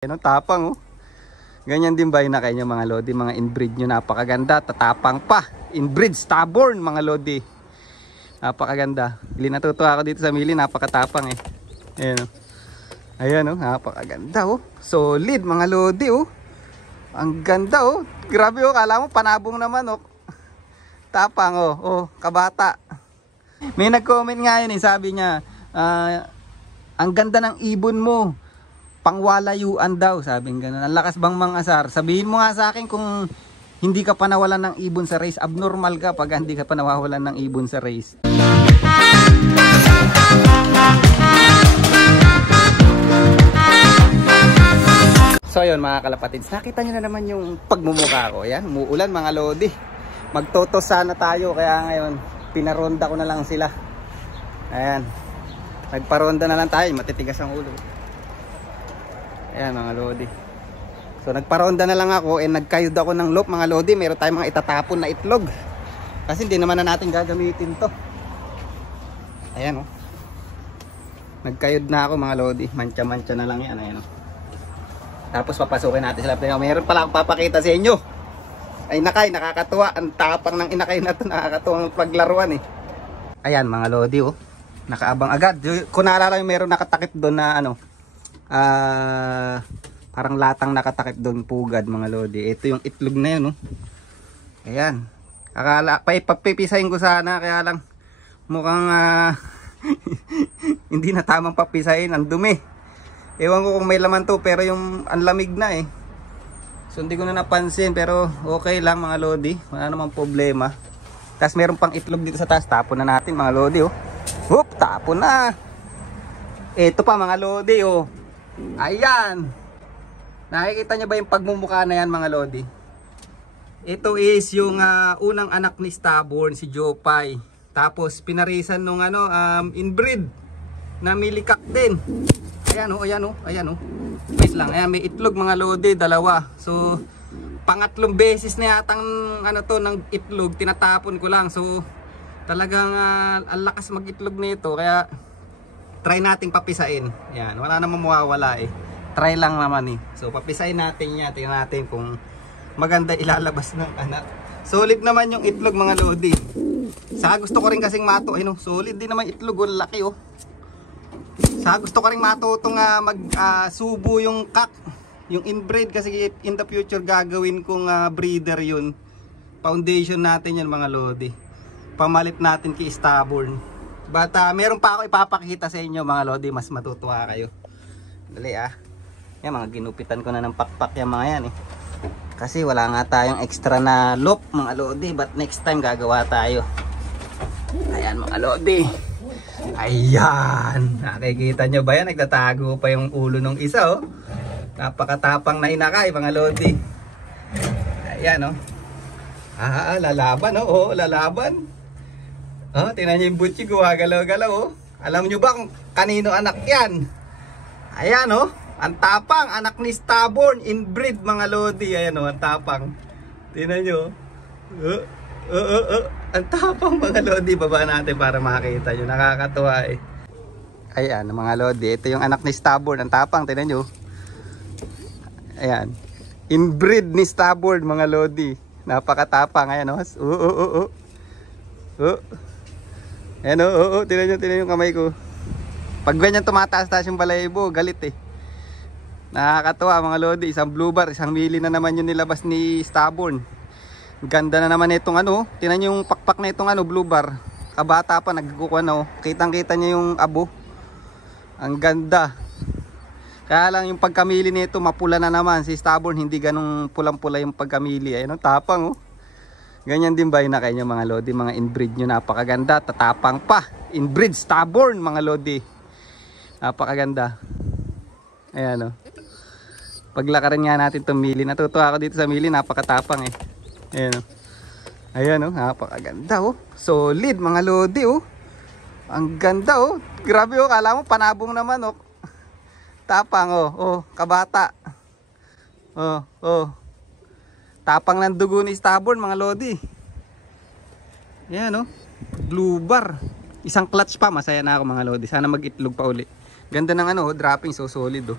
Yan ang tapang oh. Ganyan din ba yung nakain nyo mga lodi? Mga inbreed nyo napakaganda. Tatapang pa. Inbreed stubborn mga lodi. Napakaganda. Ili natutuwa ako dito sa Mili. Napakatapang eh. Ayan oh. Ayan oh. Napakaganda oh. Solid mga lodi oh. Ang ganda oh. Grabe oh. Kala mo panabong naman oh. Tapang oh. Oh. Kabata. May nag-comment nga yun eh. Sabi niya ang ganda ng ibon mo. Pangwalayuan daw, sabing gano'n. Ang lakas bang mangasar? Sabihin mo nga sa akin kung hindi ka pa nawalan ng ibon sa race. Abnormal ka pag hindi ka pa nawawalan ng ibon sa race. So yun mga kalapatids, nakita nyo na naman yung pagmumukha ko. Yan, umuulan mga lodi. Magtotos sana tayo, kaya ngayon pinaronda ko na lang sila. Ayan, nagparonda na lang tayo, matitigas ang ulo. Ayan mga lodi. So nagparonda na lang ako and nagkayod ako ng loop mga lodi. Meron tayong mga itatapon na itlog. Kasi hindi naman na natin gagamitin to. Ayan o. Nagkayod na ako mga lodi. Mancha-mancha na lang yan. Ayan o. Tapos papasukin natin sila. Meron pala akong papakita sa inyo. Ay nakay, nakakatuwa. Ang tapang ng inakay na to. Nakakatuwang paglaruan eh. Ayan mga lodi o. Nakaabang agad. Kung naalala yung meron nakatakip doon na ano. Parang latang nakatakip doon pugad mga lodi. Ito yung itlog na yun oh. Ayan. Akala papipisahin ko sana, kaya lang mukhang hindi na tamang papisahin. Ang dumi. Ewan ko kung may laman to, pero yung anlamig na eh. So hindi ko na napansin, pero okay lang mga lodi. Wala namang problema. Tapos meron pang itlog dito sa taas. Tapon na natin mga lodi oh. Whoop, tapon na. Ito pa mga lodi oh. Ayan. Nakikita nyo ba yung pagmumukha na yan mga lodi? Ito is yung unang anak ni Stubborn, si Jopay. Tapos pinarisan nung inbreed na milikak din. Ayan o, ayan o, ayan o. Wait lang, ayan, may itlog mga lodi, dalawa. So pangatlong beses na yatang to ng itlog, tinatapon ko lang. So talagang ang lakas mag-itlog nito, kaya try nating papisain. Yan, wala namang mawawala eh. Try lang naman eh. So papisain natin yan. Tingnan natin kung maganda ilalabas ng anak. Solid naman yung itlog mga lodi. Sa gusto ko rin kasing mato, no? Solid din naman itlog, oh, laki oh. Sa gusto ko rin matutong subo yung kak, yung inbreed, kasi in the future gagawin kong breeder yun. Foundation natin yun mga lodi. Pamalit natin kay Stubborn. But meron pa ako ipapakita sa inyo mga lodi, mas matutuwa kayo. Dali yan, mga ginupitan ko na ng pakpak yung mga yan eh. Kasi wala nga tayong extra na loop mga lodi, but next time gagawa tayo. Ayan mga lodi. Ayan, nakikita nyo ba yan? Nagtatago pa yung ulo ng isa oh. Napakatapang na inakay mga lodi. Ayan oh. Lalaban oh, lalaban. Oh, tingnan niyo yung butchi, gumagalaw-galaw oh. Alam niyo ba kung kanino anak yan? Ayan oh, ang tapang, anak ni Stubborn, inbreed mga lodi. Ayan oh, ang tapang. Tingnan niyo. Ang tapang mga lodi. Baba natin para makita niyo. Nakakatuwa eh. Ayan mga lodi, ito yung anak ni Stubborn, ang tapang, tingnan niyo. Ayan. Inbreed ni Stubborn mga lodi. Napakatapang. Ayan oh. Ayan o, tinan nyo yung kamay ko. Pag ganyan tumataas-taas yung balahibo, galit eh. Nakakatuwa mga lodi. Isang blue bar, isang mili na naman yung nilabas ni Stubborn. Ganda na naman itong tinan nyo yung pakpak na itong blue bar. Kabata pa, nagkukuha na oh. Kitang-kita nyo yung abo. Ang ganda. Kaya lang yung pagkamili nito mapula na naman. Si Stubborn hindi ganong pulang-pula yung pagkamili. Ayun, tapang oh. Ganyan din ba yung nakain nyo mga lodi? Mga inbreed nyo napakaganda. Tatapang pa. Inbreed Stubborn mga lodi. Napakaganda. Ayan o. Paglakarin nga natin itong Mili. Natutuwa ako dito sa Mili. Napakatapang eh. Ayan o. Ayan o. Napakaganda o. Solid mga lodi o. Ang ganda o. Grabe o. Kala mo panabong naman o. Tapang o. Kabata. O. Tapang ng dugo ni Stubborn mga lodi. Yan oh. Blue bar. Isang clutch pa, masaya na ako mga lodi. Sana mag-itlog pa uli. Ganda ng dropping, so solid oh.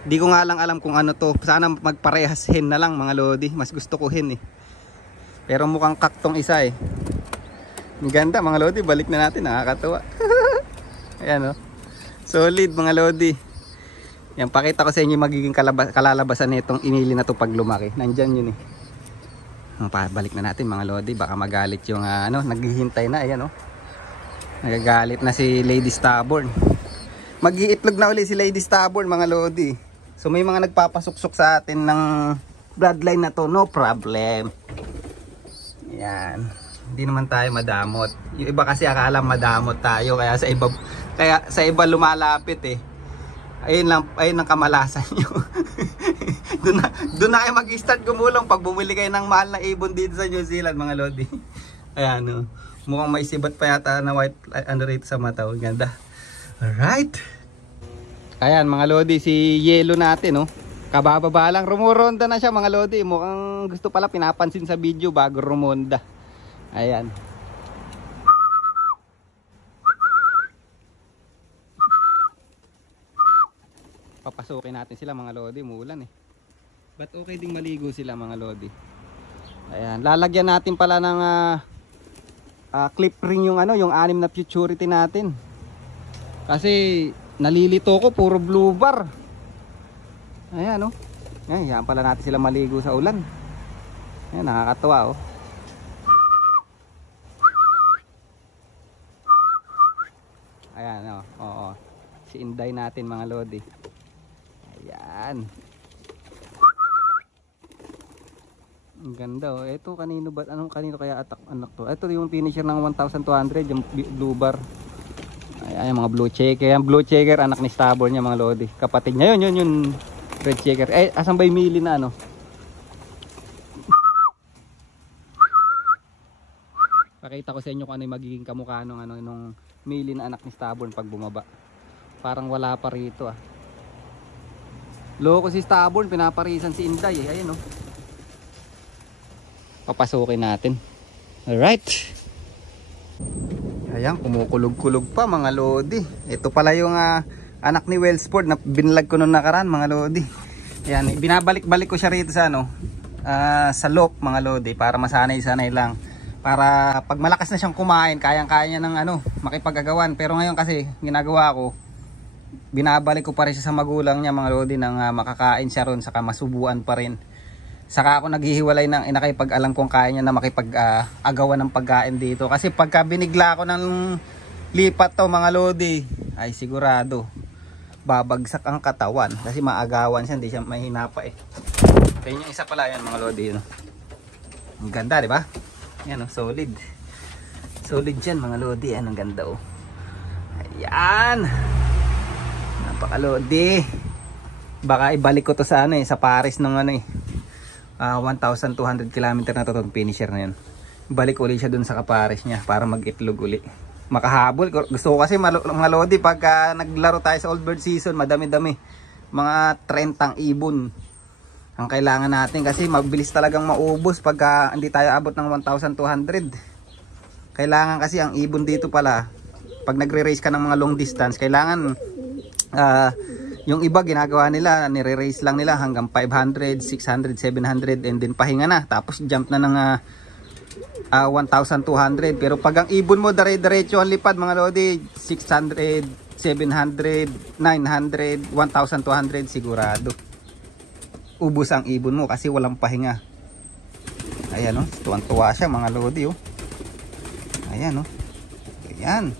Di ko nga lang alam kung ano to. Sana magparehas hen na lang mga lodi. Mas gusto ko hen eh. Pero mukhang kaktong isa eh. Ang ganda mga lodi. Balik na natin. Nakakatawa. Ayan o. Solid mga lodi. Yan, pakita ko sa inyo magiging kalalabasan nitong inili na to pag lumaki. Nandyan yun eh. Balik na natin mga lodi. Baka magalit yung naghihintay na. Ayan o. Nagagalit na si Lady Stubborn. Mag-iitlog na uli si Lady Stubborn mga lodi. So may mga nagpapasuksok sa atin ng bloodline na to, no problem. Yan. Hindi naman tayo madamot. Yung iba kasi akala madamot tayo kaya sa iba lumalapit eh. Ayun ang kamalasan nyo. doon na kayo mag-start gumulong pag bumili kayo ng mahal na ibon dito sa New Zealand mga lodi. Ayan oh. Mukhang may sibat pa yata na white rito sa mata. Oh, ganda. Alright. Ayan mga lodi, si Yellow natin oh. Kabababa lang, rumuronda na siya mga lodi. Mukhang gusto pala pinapansin sa video bago rumonda. Ayan. Papasukin natin sila mga lodi, muulan eh. But okay ding maligo sila mga lodi. Ayan, lalagyan natin pala ng clip ring yung yung 6 na futurity natin. Kasi nalilito ko puro blue bar. Ayan oh. Ayan pala natin sila maligo sa ulan. Ayan, nakakatawa oh. Ayan oh. Oo. Si Inday natin mga lodi. Ayan. Ang ganda oh. Ito kanino ba? Kanino kaya attack anak to? Ito yung finisher ng 1,200 yung blue bar. Ayan mga blue checker. Yan blue checker anak ni Stubborn niya mga lodi. Kapatid niya yun red checker. Asan ba yung mili na ano? Pakita ko sa inyo kung ano yung magiging kamukha nung mili na anak ni Stubborn pag bumaba. Parang wala pa rito ah. Loko si Stubborn, pinaparisan si Inday eh. Ayun oh. Papasukin natin. Alright. Ayan, kumukulog-kulog pa mga lodi. Ito pala yung anak ni Wellsport na binlag ko nung nakaraan mga lodi. Ayan, binabalik-balik ko siya rito sa sa loop mga lodi para masanay-sanay lang. Para pag malakas na siyang kumain, kayang-kaya niya ng makipag-agawan. Pero ngayon kasi ginagawa ko, binabalik ko pa rin siya sa magulang niya mga lodi nang makakain siya ron saka masubuan pa rin. Saka ako naghihiwalay ng inakay pag alam kong kaya niya na makipag-agawan ng pagkain dito. Kasi pagka binigla ako ng lipat to mga lodi, ay sigurado babagsak ang katawan. Kasi maagawan siya, hindi siya mahina pa eh. Kaya yung isa pala yan mga lodi. Yun. Ang ganda diba? Yan oh, solid. Solid dyan mga lodi. Ang ganda oh. Ayan. Napaka-lodi. Baka ibalik ko to sa sa Paris ng 1,200 km na to itong finisher na yun. Balik uli siya dun sa kapares niya para mag-itlog uli. Makahabol. Gusto ko kasi mga lodi pagka naglaro tayo sa old bird season, madami-dami. Mga 30 ibon ang kailangan natin kasi mabilis talagang maubos pagka hindi tayo abot ng 1,200. Kailangan kasi ang ibon dito pala, pag nagre-race ka ng mga long distance, kailangan yung iba ginagawa nila, nire-race lang nila hanggang 500, 600, 700 and then pahinga na. Tapos jump na ng 1,200. Pero pag ang ibon mo dire-diretso ang lipad mga lodi, 600, 700, 900, 1,200 sigurado. Ubos ang ibon mo kasi walang pahinga. Ayan o, tuwang-tuwa siya mga lodi oh. Ayan o. Ayan.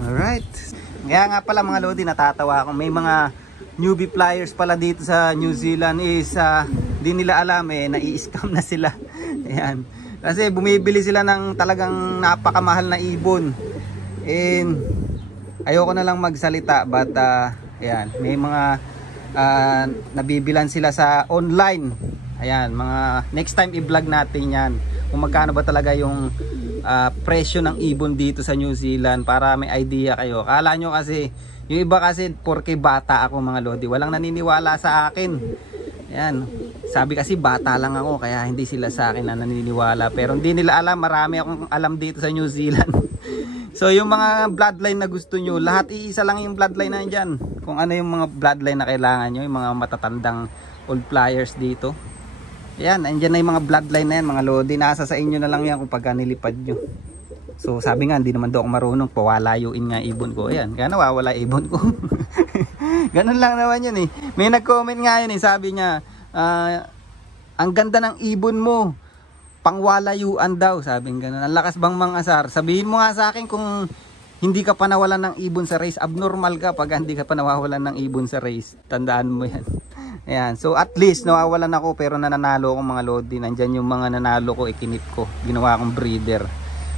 Alright. Kaya nga pala mga lodi, natatawa ako. May mga newbie flyers pala dito sa New Zealand is di nila alam nai-scam na sila. Ayan. Kasi bumibili sila ng talagang napakamahal na ibon. And ayoko na lang magsalita but ayan, may mga nabibilan sila sa online. Ayan, mga next time i-vlog natin yan. Kung magkano ba talaga yung presyo ng ibon dito sa New Zealand para may idea kayo. Akala nyo kasi, yung iba kasi porke bata ako mga lodi, walang naniniwala sa akin. Ayan, sabi kasi bata lang ako kaya hindi sila sa akin na naniniwala. Pero hindi nila alam, marami akong alam dito sa New Zealand. So yung mga bloodline na gusto nyo, lahat iisa lang yung bloodline na dyan. kung ano yung mga bloodline na kailangan nyo, yung mga matatandang old flyers dito. Ayan, andyan na yung mga bloodline na yan mga lodi. Nasa sa inyo na lang yan kung pagka nilipad nyo. So sabi nga, hindi naman daw ako marunong, pawalayuin nga ibon ko. Ayan, kaya nawawala ibon ko. Ganun lang naman yun eh. May nag-comment nga yun eh, sabi niya, ang ganda ng ibon mo, pangwalayuan daw, sabi nga ganun. Ang lakas bang mangasar? Sabihin mo nga sa akin kung hindi ka pa nawalan ng ibon sa race. Abnormal ka pag hindi ka pa nawawalan ng ibon sa race. Tandaan mo yan. Ayan, so at least nawawalan ako pero nananalo ako mga lodi. Nandyan yung mga nanalo ko, ikinip ko. Ginawa akong breeder.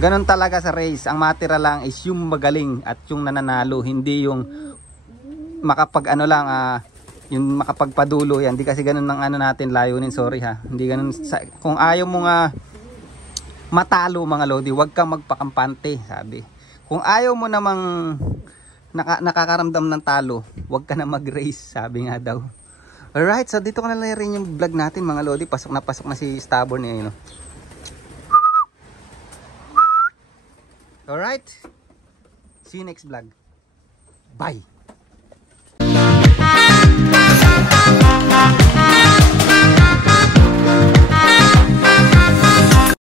Ganon talaga sa race. Ang matira lang is yung magaling at yung nananalo. Hindi yung makapag ano lang, yung makapagpadulo yan. Hindi kasi ganon ng ano natin layunin. Sorry ha. Hindi ganon. Kung ayaw mo nga matalo mga lodi, huwag kang magpakampante, sabi. Kung ayaw mo namang nakakaramdam ng talo, huwag ka na mag-race, sabi nga daw. Alright, so dito ko na lang rin yung vlog natin mga lodi. Pasok na si Stubborn eh, no? Alright, see you next vlog. Bye!